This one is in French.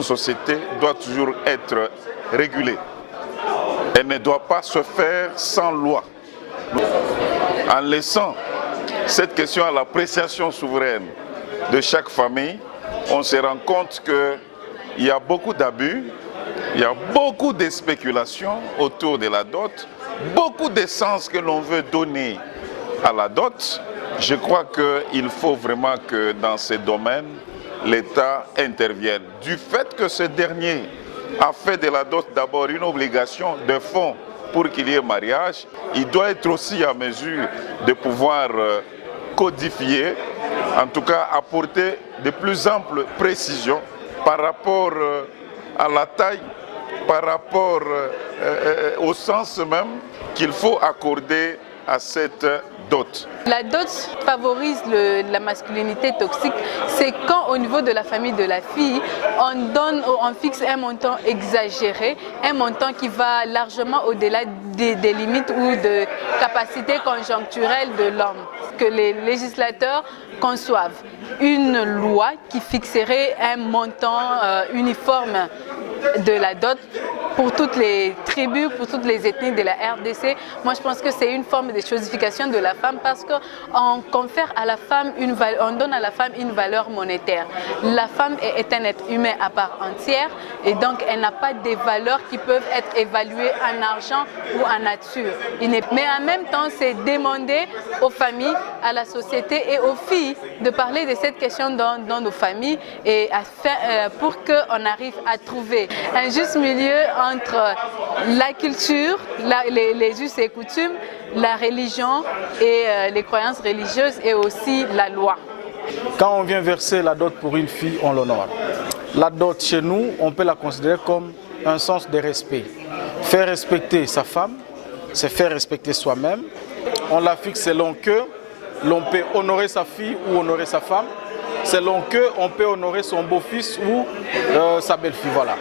une société doit toujours être régulée. Elle ne doit pas se faire sans loi. En laissant cette question à l'appréciation souveraine de chaque famille, on se rend compte qu'il y a beaucoup d'abus, il y a beaucoup de spéculations autour de la dot, beaucoup d'essence que l'on veut donner à la dot. Je crois qu'il faut vraiment que dans ces domaines, l'État intervienne. Du fait que ce dernier a fait de la dot d'abord une obligation de fonds pour qu'il y ait mariage, il doit être aussi à mesure de pouvoir codifier, en tout cas apporter de plus amples précisions par rapport à la taille, par rapport au sens même qu'il faut accorder à cette dot. La dot favorise la masculinité toxique, c'est quand au niveau de la famille de la fille, on fixe un montant exagéré, un montant qui va largement au-delà des limites ou de capacités conjoncturelles de l'homme. Que les législateurs conçoivent une loi qui fixerait un montant uniforme de la dot pour toutes les tribus, pour toutes les ethnies de la RDC. Moi, je pense que c'est une forme de chosification de la femme parce qu'on confère à la femme on donne à la femme une valeur monétaire. La femme est un être humain à part entière et donc elle n'a pas des valeurs qui peuvent être évaluées en argent ou en nature. Mais en même temps, c'est demander aux familles, à la société et aux filles de parler de cette question dans nos familles et pour qu'on arrive à trouver un juste milieu entre la culture, les us et coutumes, la religion et les croyances religieuses et aussi la loi. Quand on vient verser la dot pour une fille, on l'honore. La dot chez nous, on peut la considérer comme un sens de respect. Faire respecter sa femme, c'est faire respecter soi-même. On la fixe selon que l'on peut honorer sa fille ou honorer sa femme, selon que on peut honorer son beau-fils ou sa belle-fille. Voilà.